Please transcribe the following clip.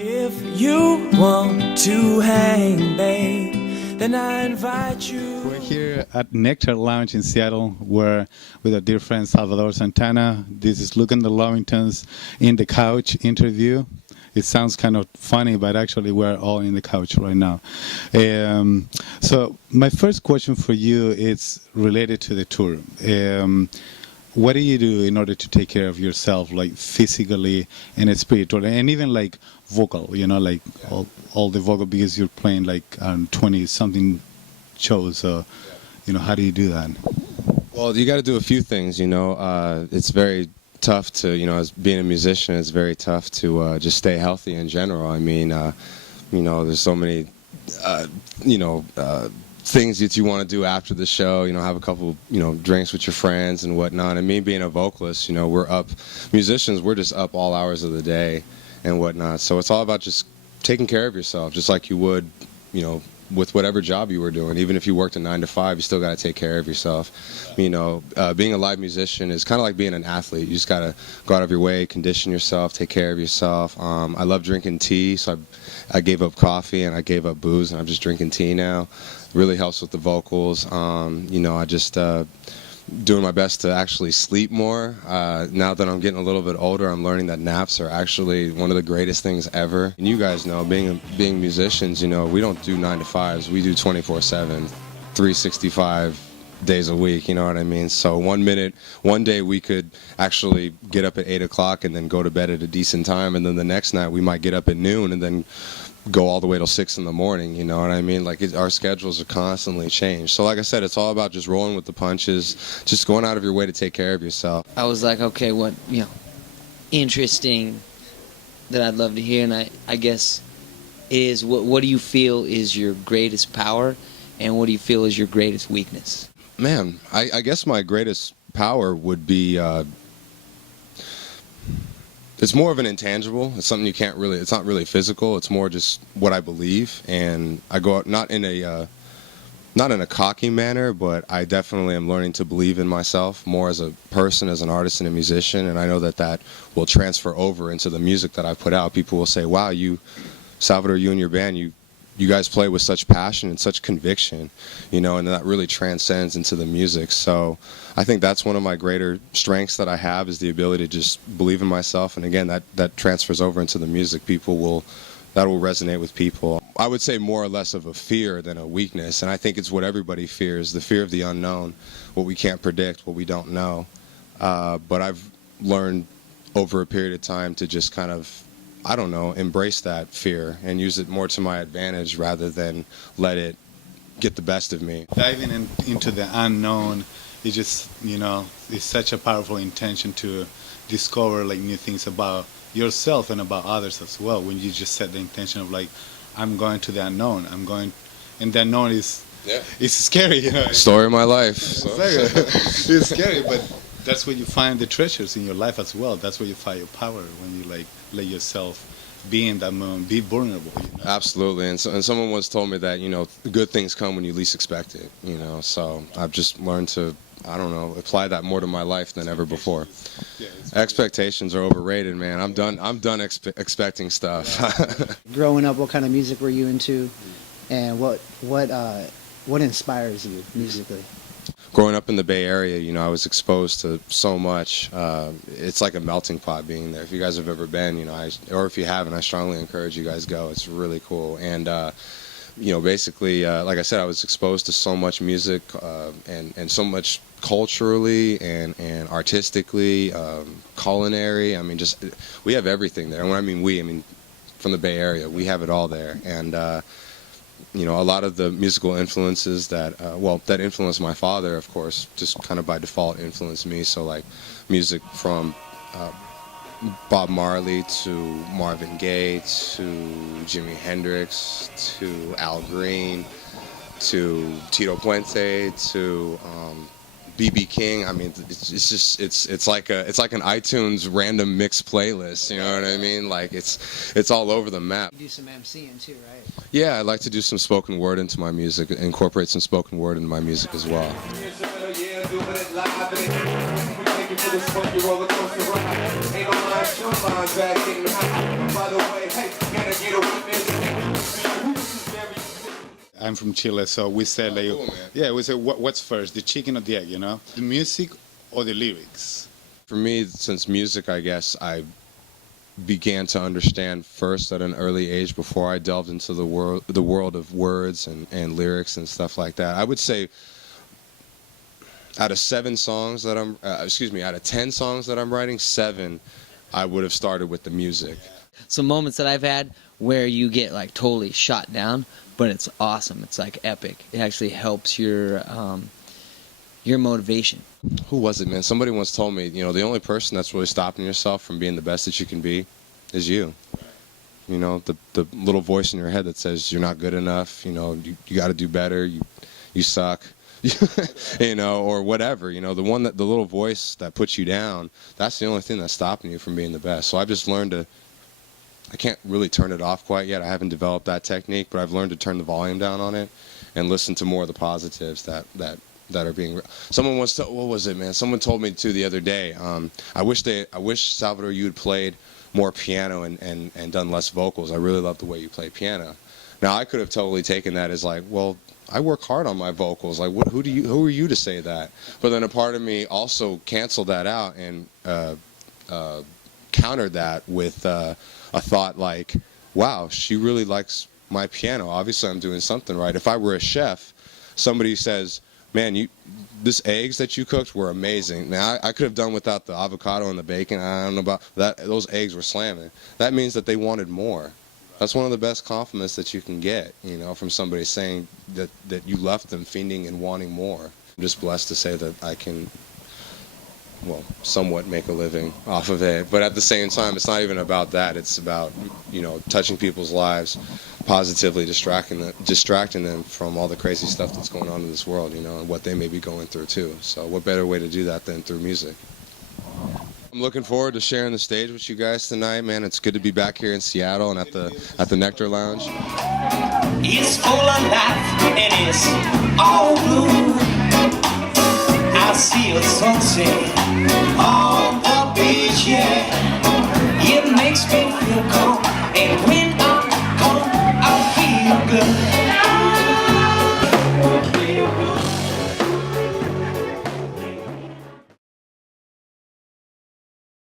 If you want to hang, babe, then I invite you. We're here at Nectar Lounge in Seattle. We're with our dear friend Salvador Santana. This is Look at the Lovingtons in the couch interview. It sounds kind of funny, but actually we're all in the couch right now. So my first question for you is related to the tour. What do you do in order to take care of yourself, like physically and spiritually, and even like vocal, you know, like all the vocal, because you're playing like 20-something shows, so, you know, how do you do that? Well, you got to do a few things, you know. It's very tough to, you know, as being a musician, it's very tough to just stay healthy in general. I mean, you know, there's so many, things that you want to do after the show, you know, have a couple, you know, drinks with your friends and whatnot. And me being a vocalist, you know, musicians, we're just up all hours of the day and whatnot. So it's all about just taking care of yourself, just like you would, you know, with whatever job you were doing. Even if you worked a 9 to 5, you still got to take care of yourself. You know, being a live musician is kind of like being an athlete. You just got to go out of your way, condition yourself, take care of yourself. I love drinking tea, so I gave up coffee and I gave up booze, and I'm just drinking tea now. Really helps with the vocals. You know, I just doing my best to actually sleep more. Now that I'm getting a little bit older, I'm learning that naps are actually one of the greatest things ever. And you guys know, being musicians, you know, we don't do 9 to 5s. We do 24/7, 365 days a week, you know what I mean? So one day we could actually get up at 8 o'clock and then go to bed at a decent time, and then the next night we might get up at noon and then go all the way till 6 in the morning, you know what I mean? Like, our schedules are constantly changed. So like I said, it's all about just rolling with the punches, just going out of your way to take care of yourself. I was like, okay, what, you know, interesting that I'd love to hear, and I guess is what do you feel is your greatest power, and what do you feel is your greatest weakness? Man, I guess my greatest power would be, it's more of an intangible. It's something you can't really, it's not really physical. It's more just what I believe. And I go out, not in a cocky manner, but I definitely am learning to believe in myself more as a person, as an artist and a musician. And I know that will transfer over into the music that I put out. People will say, wow, Salvador, you and your band, you guys play with such passion and such conviction, you know, and that really transcends into the music. So I think that's one of my greater strengths that I have, is the ability to just believe in myself. And again, that transfers over into the music. That will resonate with people. I would say more or less of a fear than a weakness. And I think it's what everybody fears, the fear of the unknown, what we can't predict, what we don't know. But I've learned over a period of time to just kind of, I don't know, embrace that fear and use it more to my advantage rather than let it get the best of me. Diving into the unknown is just, you know, it's such a powerful intention to discover like new things about yourself and about others as well. When you just set the intention of like, I'm going to the unknown, and the unknown is, it's scary, you know. Story of my life. It's scary, but that's where you find the treasures in your life as well. That's where you find your power, when you like let yourself be in that moment, be vulnerable. You know? Absolutely, and someone once told me that, you know, good things come when you least expect it. You know, so I've just learned to, I don't know, apply that more to my life than ever before. Yeah, expectations are overrated, man. I'm done expecting stuff. Growing up, what kind of music were you into, and what inspires you musically? Growing up in the Bay Area, you know, I was exposed to so much. It's like a melting pot being there. If you guys have ever been, you know, or if you haven't, I strongly encourage you guys go. It's really cool. And, you know, basically, like I said, I was exposed to so much music and so much culturally and artistically, culinary. I mean, just, we have everything there. And when I mean from the Bay Area, we have it all there. And, you know, a lot of the musical influences that influenced my father, of course, just kind of by default influenced me. So like music from Bob Marley to Marvin Gaye to Jimi Hendrix to Al Green to Tito Puente to B.B. King. I mean, it's like an iTunes random mix playlist. You know what I mean? Like it's all over the map. You do some MCing too, right? Yeah, I like to do some spoken word into my music, incorporate some spoken word into my music as well. I'm from Chile, so we said like, cool, man. yeah, we said what's first, the chicken or the egg, you know, the music or the lyrics. For me, since music, I guess I began to understand first at an early age before I delved into the world of words and lyrics and stuff like that. I would say out of 7 songs that I'm, out of 10 songs that I'm writing, 7 I would have started with the music. Some moments that I've had where you get like totally shot down, but it's awesome. It's like epic. It actually helps your motivation. Who was it, man? Somebody once told me, you know, the only person that's really stopping yourself from being the best that you can be is you. You know, the little voice in your head that says you're not good enough, you know, you got to do better, you suck. You know, or whatever, you know, the little voice that puts you down, that's the only thing that's stopping you from being the best. So I've just learned I can't really turn it off quite yet. I haven't developed that technique, but I've learned to turn the volume down on it and listen to more of the positives that are being. Someone once told, what was it, man? Someone told me too the other day. I wish Salvador, you had played more piano and done less vocals. I really love the way you play piano. Now I could have totally taken that as like, well, I work hard on my vocals. Like, who are you to say that? But then a part of me also canceled that out and countered that with a thought like, wow, she really likes my piano. Obviously, I'm doing something right. If I were a chef, somebody says, man, this eggs that you cooked were amazing. Now, I could have done without the avocado and the bacon. I don't know about that. Those eggs were slamming. That means that they wanted more. That's one of the best compliments that you can get, you know, from somebody saying that you left them fiending and wanting more. I'm just blessed to say that I can, well, somewhat make a living off of it. But at the same time, it's not even about that. It's about, you know, touching people's lives, positively distracting them from all the crazy stuff that's going on in this world, you know, and what they may be going through too. So what better way to do that than through music? I'm looking forward to sharing the stage with you guys tonight, man. It's good to be back here in Seattle and at the Nectar Lounge. It's full of life and it's all blue. I see a sunset on the beach, yeah. It makes me feel calm.